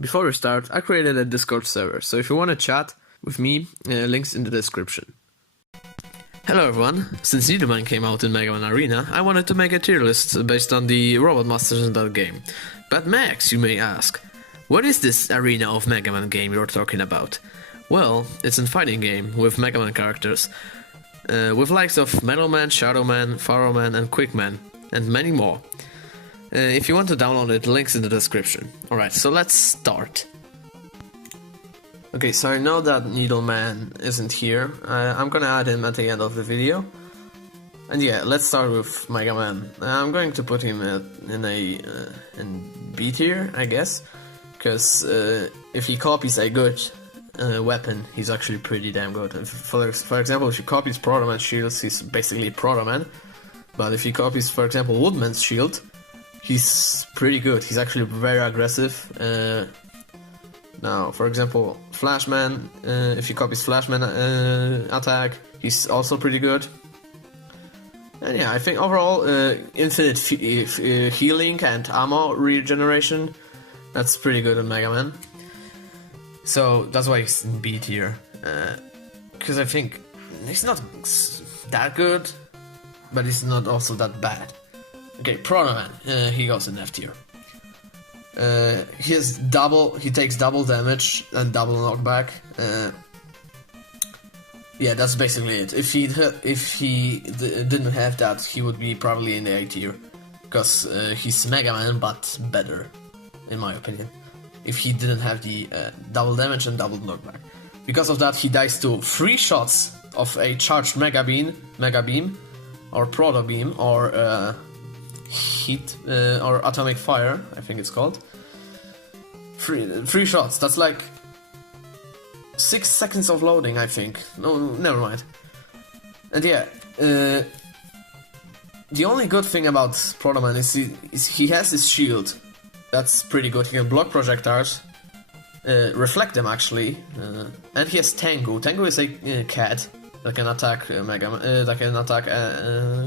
Before we start, I created a Discord server, so if you want to chat with me, links in the description. Hello everyone, since Meadowman came out in Megaman Arena, I wanted to make a tier list based on the robot masters in that game. But Max, you may ask, what is this Arena of Megaman game you're talking about? Well, it's a fighting game with Megaman characters, with likes of Meadowman, Shadow Man, Faro Man and Quickman, and many more. If you want to download it, links in the description. Alright, so let's start. Okay, so I know that Meadowman isn't here. I'm gonna add him at the end of the video. And yeah, let's start with Megaman. I'm going to put him in B tier, I guess. Because if he copies a good weapon, he's actually pretty damn good. For example, if he copies Prada Man's shields, he's basically Prada Man. But if he copies, for example, Woodman's shield, he's pretty good. He's actually very aggressive. Now, for example, Flashman, if he copies Flashman attack, he's also pretty good. And yeah, I think overall, infinite healing and ammo regeneration, that's pretty good in Megaman. So that's why he's in B tier. Because I think he's not that good, but he's not also that bad. Okay, Prada Man, he goes in F tier. He takes double damage and double knockback. Yeah, that's basically it. If he didn't have that, he would be probably in the A tier, because he's Megaman but better, in my opinion. If he didn't have the double damage and double knockback, because of that he dies to 3 shots of a charged Mega Beam, or Prada Beam, or Heat or Atomic Fire, I think it's called. 3 shots. That's like 6 seconds of loading, I think. No, never mind. And yeah, the only good thing about Prada Man is he has his shield. That's pretty good. He can block projectiles, reflect them actually, and he has Tango. Tango is a cat that can attack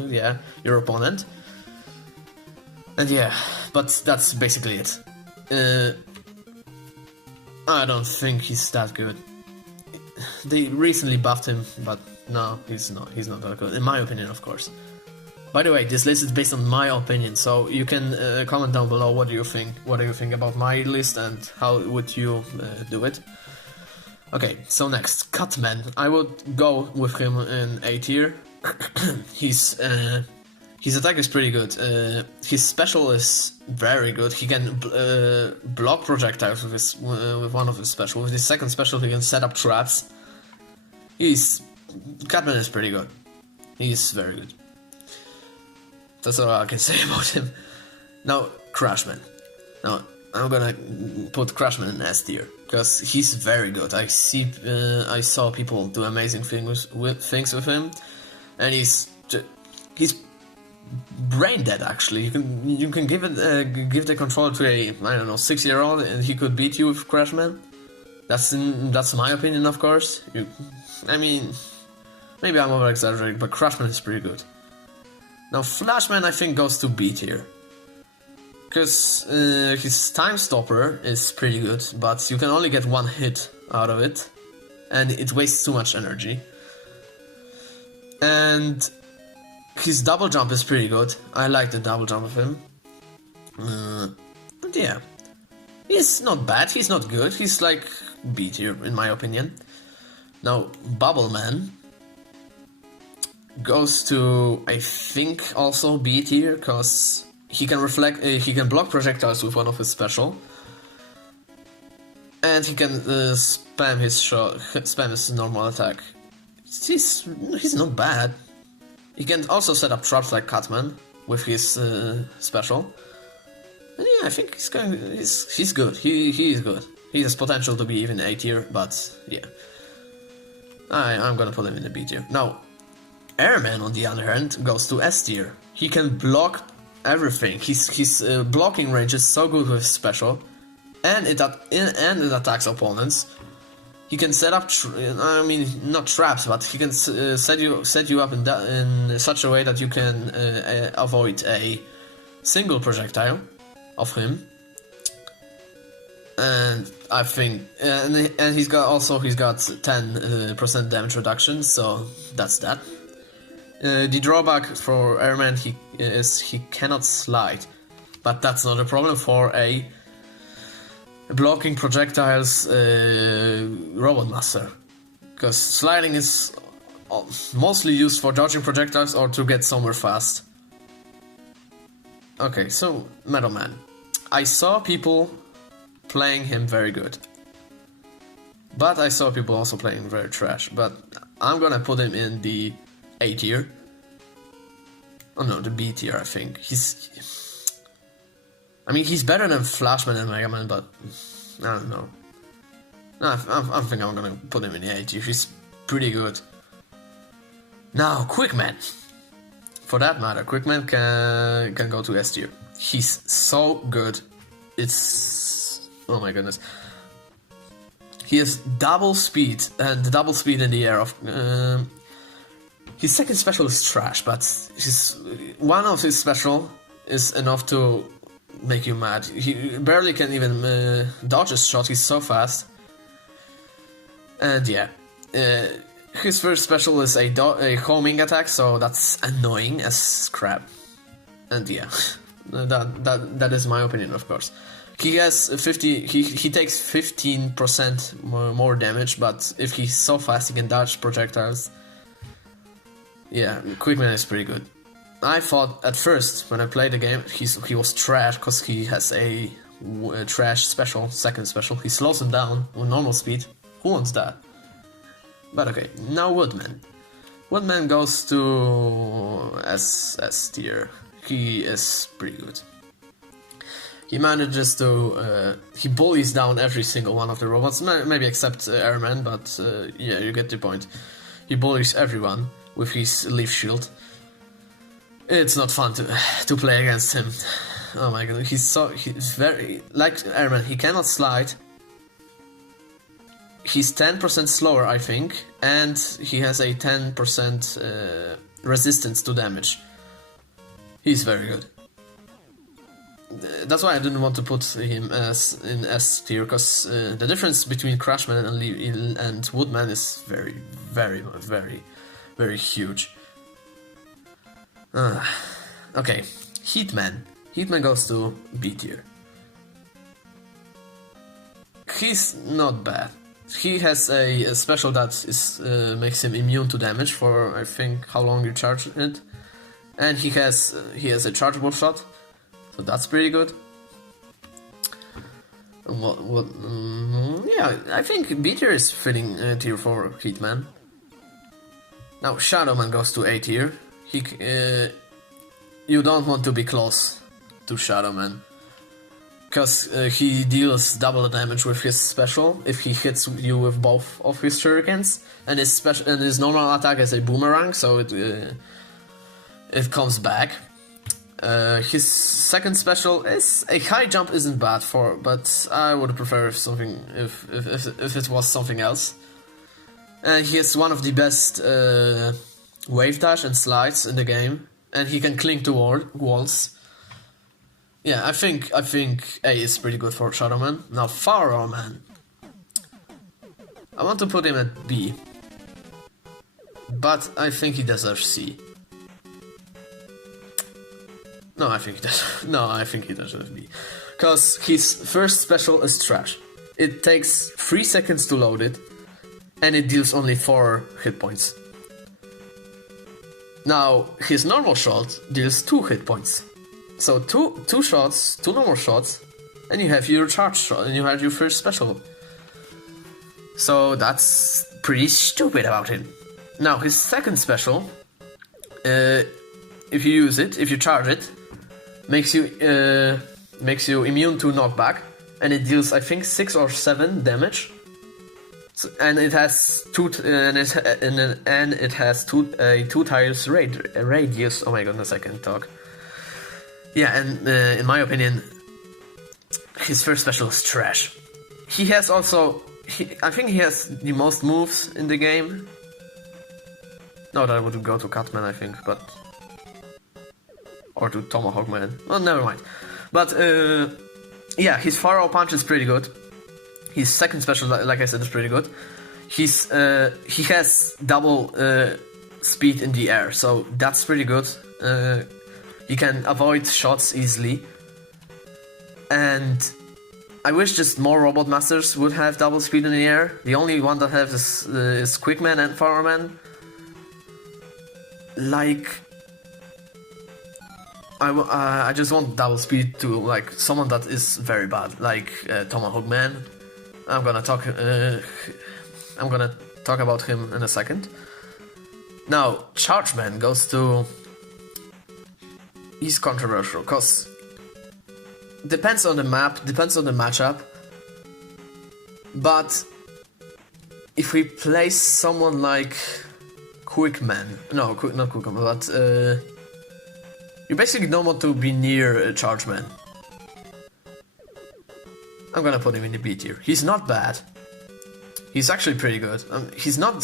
yeah, your opponent. And yeah, but that's basically it. I don't think he's that good. They recently buffed him, but no, he's not that good, in my opinion, of course. By the way, this list is based on my opinion, so you can comment down below what do you think about my list and how would you do it. Okay, so next, Cutman. I would go with him in A tier. His attack is pretty good. His special is very good. He can block projectiles with one of his special. With his second special, he can set up traps. Cutman is pretty good. He's very good. That's all I can say about him. Now, Craftman. Now, I'm gonna put Craftman in S tier, because he's very good. I saw people do amazing things with him, and he's brain dead actually. You can give the control to a, I don't know, 6-year-old and he could beat you with Craftman. That's my opinion, of course. I mean, maybe I'm over exaggerating, but Craftman is pretty good. Now Flashman I think goes to B tier, because his time stopper is pretty good, but you can only get 1 hit out of it, and it wastes too much energy. And his double jump is pretty good. I like the double jump of him. But yeah, he's not bad, he's not good, he's like B tier in my opinion. Now Bubbleman goes to, I think, also B tier, because he can block projectiles with one of his special, and he can spam his normal attack. He's not bad. He can also set up traps like Cutman with his special. And yeah, I think he's good. He is good. He has potential to be even A tier, but yeah. I'm gonna put him in the B tier. Now, Airman on the other hand goes to S tier. He can block everything. His blocking range is so good with his special, and it attacks opponents. He can set up, not traps, but he can set you up in such a way that you can avoid a single projectile of him. and I think, and he's got 10% damage reduction, so that's that. The drawback for Airman is he cannot slide, but that's not a problem for a blocking projectiles robot master, because sliding is mostly used for dodging projectiles or to get somewhere fast. Okay, so Meadowman. I saw people playing him very good, but I saw people also playing very trash, but I'm gonna put him in the A tier. Oh no, the B tier, I think. I mean, he's better than Flashman and Megaman, but I don't know. No, I think I'm gonna put him in the A tier. He's pretty good. Now, Quickman. For that matter, Quickman can go to S tier. He's so good. It's... oh my goodness. He has double speed, and the double speed in the air of... his second special is trash, but one of his special is enough to make you mad. He barely can even dodge his shot, he's so fast. And yeah, his first special is a homing attack, so that's annoying as crap. And yeah, that is my opinion, of course. He has 50. He takes 15% more damage, but if he's so fast, he can dodge projectiles. Yeah, Quickman is pretty good. I thought at first when I played the game he was trash because he has a trash special, second special. He slows him down with normal speed. Who wants that? But okay, now Woodman. Woodman goes to S tier. He is pretty good. He manages to... he bullies down every single one of the robots, maybe except Airman, but yeah, you get the point. He bullies everyone with his leaf shield. It's not fun to play against him. Oh my god, he's very... like Airman, he cannot slide. He's 10% slower, I think, and he has a 10% resistance to damage. He's very good. That's why I didn't want to put him in S tier, because the difference between Craftman and Woodman is very, very, very, very huge. Okay, Heatman. Heatman goes to B tier. He's not bad. He has a special that makes him immune to damage for, I think, how long you charge it, and he has a chargeable shot, so that's pretty good. Yeah, I think B tier is fitting tier for Heatman. Now Shadow Man goes to A tier. You don't want to be close to Shadow Man, because he deals double damage with his special if he hits you with both of his shurikens, and his normal attack is a boomerang, so it comes back. His second special is a high jump, isn't bad but I would prefer if it was something else. And he has one of the best wave dash and slides in the game, and he can cling to walls. Yeah, I think A is pretty good for Shadow Man. Now Faro Man. I want to put him at B, but I think he deserves C. No, I think he deserves B, because his first special is trash. It takes 3 seconds to load it, and it deals only 4 hit points. Now his normal shot deals 2 hit points. So two normal shots, and you have your charge shot, and you have your first special. So that's pretty stupid about him. Now his second special, if you charge it, makes you immune to knockback, and it deals, I think, 6 or 7 damage. So, and it has two tiles radius. Oh my goodness, I can't talk. Yeah, and in my opinion, his first special is trash. He has also... I think he has the most moves in the game. No, that would go to Cutman, I think, but... or to Tomahawk Man. Well, never mind. But, yeah, his Faro punch is pretty good. His second special, like I said, is pretty good. He has double speed in the air, so that's pretty good. He can avoid shots easily. And I wish just more Robot Masters would have double speed in the air. The only one that has is Quickman and Faro Man. Like, I just want double speed to like someone that is very bad, like Tomahawk Man. I'm gonna talk about him in a second. Now, Chargeman goes to. He's controversial because depends on the map, depends on the matchup. But if we place someone like Quickman, not Quickman, but you basically don't want to be near Chargeman. I'm gonna put him in the B tier. He's not bad. He's actually pretty good. He's not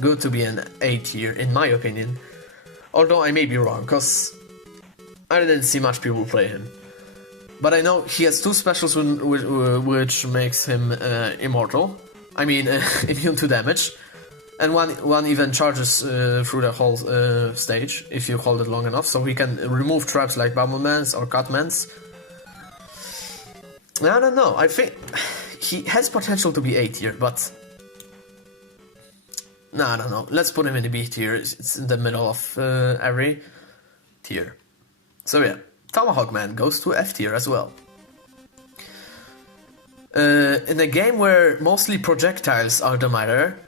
good to be an A tier, in my opinion. Although I may be wrong, because I didn't see much people play him. But I know he has two specials which makes him immortal. I mean, immune to damage. And one even charges through the whole stage, if you hold it long enough. So he can remove traps like Bubbleman's or Cutman's. I don't know, I think he has potential to be A tier, but no, I don't know. Let's put him in the B tier. It's in the middle of every tier. So yeah, Tomahawk Man goes to F tier as well. In a game where mostly projectiles are the matter,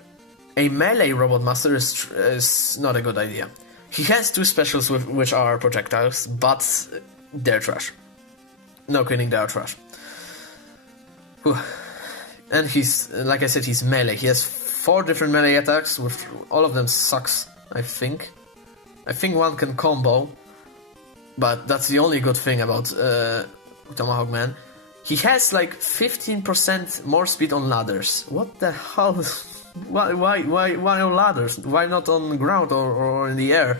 a melee Robot Master is not a good idea. He has two specials which are projectiles, but they're trash. No kidding, they are trash. Whew. And he's, like I said, he's melee. He has 4 different melee attacks, with all of them sucks, I think. I think one can combo, but that's the only good thing about Tomahawk Man. He has like 15% more speed on ladders. What the hell? Why on ladders? Why not on the ground or in the air?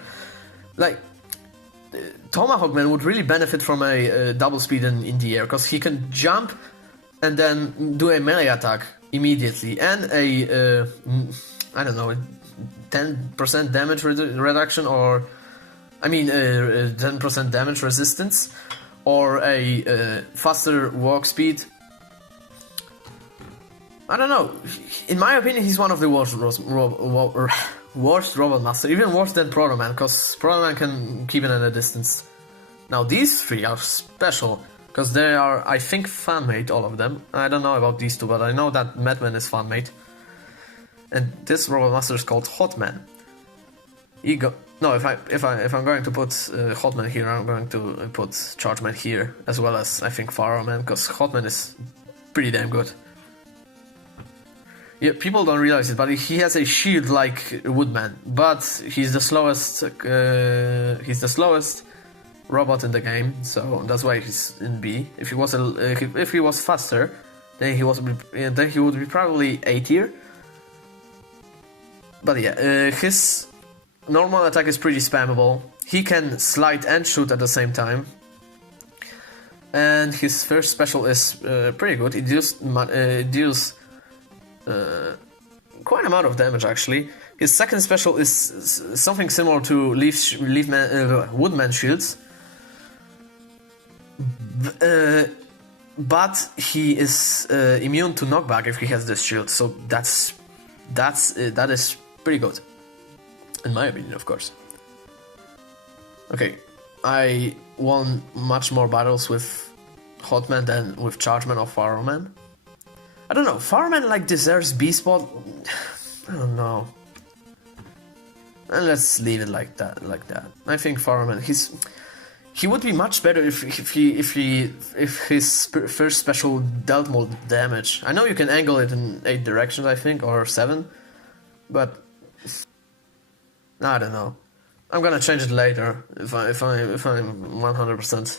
Like, Tomahawk Man would really benefit from a double speed in the air, because he can jump and then do a melee attack immediately, and a, I don't know, 10% damage reduction, or, I mean, 10% damage resistance, or a faster walk speed. I don't know, in my opinion he's one of the worst Robot Master, even worse than Prada Man, because Prada Man can keep it at a distance. Now these 3 are special, because they are, I think, fan-made, all of them. I don't know about these 2, but I know that Madman is fan-made. And this Robot Master is called Heatman. No, if I'm going to put Heatman here, I'm going to put Chargeman here, as well as, I think, Faro Man, because Heatman is pretty damn good. Yeah, people don't realize it, but he has a shield like Woodman, but he's the slowest. He's the slowest robot in the game, so that's why he's in B. If he was if he was faster, then he would be probably A tier. But yeah, his normal attack is pretty spammable. He can slide and shoot at the same time, and his first special is pretty good. It deals quite amount of damage actually. His second special is something similar to Woodman shields. But he is immune to knockback if he has this shield, so that is pretty good, in my opinion, of course. Okay, I won much more battles with Heatman than with Chargeman or Faro Man. I don't know, Faro Man like deserves B spot. I don't know. And let's leave it like that. I think Faro Man, he would be much better if his first special dealt more damage. I know you can angle it in 8 directions, I think, or 7, but I don't know. I'm gonna change it later if I'm 100%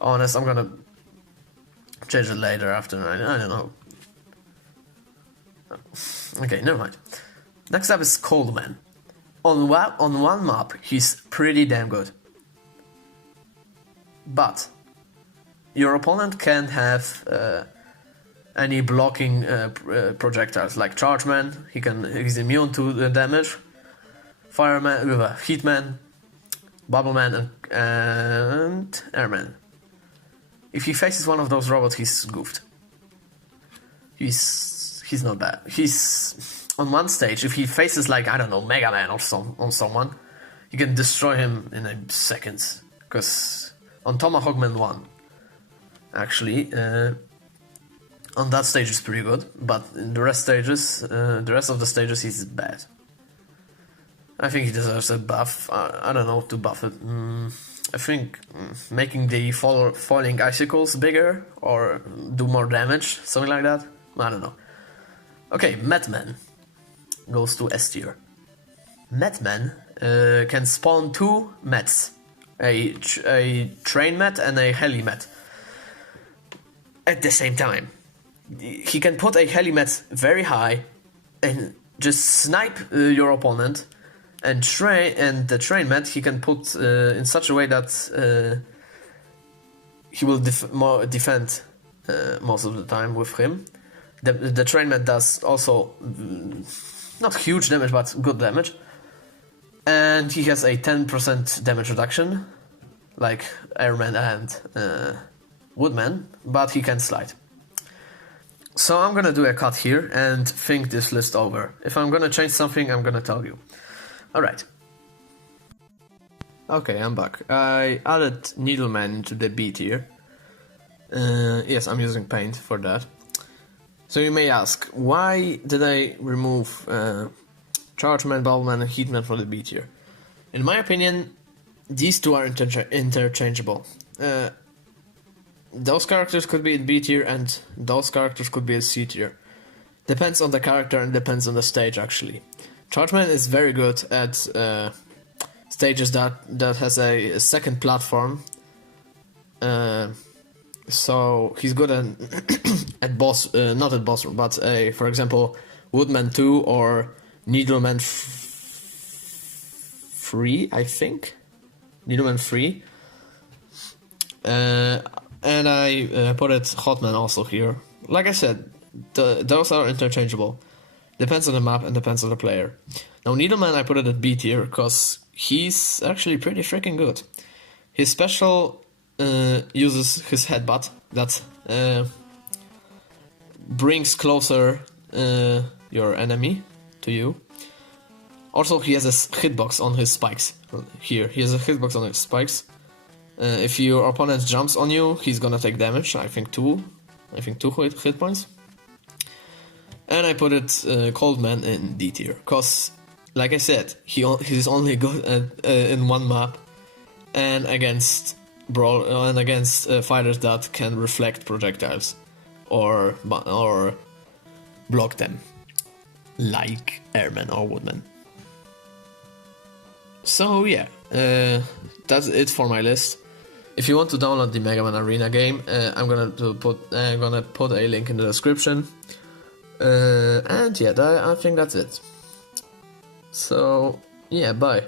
honest. I'm gonna change it later after. I don't know. Okay, never mind. Next up is Coldman. On one map, he's pretty damn good. But your opponent can't have any blocking projectiles like Chargeman. He's immune to the damage. Faro Man, Heatman, Bubbleman, and Airman. If he faces one of those robots, he's goofed. He's not bad. He's on one stage. If he faces like, I don't know, Megaman or someone, you can destroy him in a seconds. Because on Tomahawk Man 1, actually, on that stage is pretty good, but in the rest of the stages he's bad. I think he deserves a buff. I don't know to buff it. I think making the falling icicles bigger or do more damage, something like that. I don't know. Okay, Madman goes to S tier. Madman can spawn 2 mats, a train mat and a heli mat at the same time. He can put a heli mat very high and just snipe your opponent, and the train mat he can put in such a way that he will defend most of the time with him. The train mat does also not huge damage, but good damage. And he has a 10% damage reduction, like Airman and Woodman, but he can slide. So I'm gonna do a cut here and think this list over. If I'm gonna change something, I'm gonna tell you. Alright. Okay, I'm back. I added Needleman into the B tier. Yes, I'm using paint for that. So you may ask, why did I remove Chargeman, Bubbleman and Heatman from the B tier? In my opinion, these two are interchangeable. Those characters could be in B tier and those characters could be in C tier. Depends on the character and depends on the stage actually. Cutman is very good at stages that has a second platform. So he's good at boss, not at boss, but for example, Woodman 2 or Needleman 3, I think. Needleman 3. And I put it Hotman also here. Like I said, those are interchangeable. Depends on the map and depends on the player. Now Needleman I put it at B tier because he's actually pretty freaking good. His special uses his headbutt that brings closer your enemy to you. Also he has a hitbox on his spikes. Here, he has a hitbox on his spikes. If your opponent jumps on you, he's gonna take damage. I think two hit points. And I put it Cold Man in D tier, cause like I said, he's only good at, in one map, and against fighters that can reflect projectiles or block them, like Airman or Woodman. So yeah, that's it for my list. If you want to download the Megaman Arena game, I'm gonna put a link in the description. And yeah, I think that's it. So yeah, bye.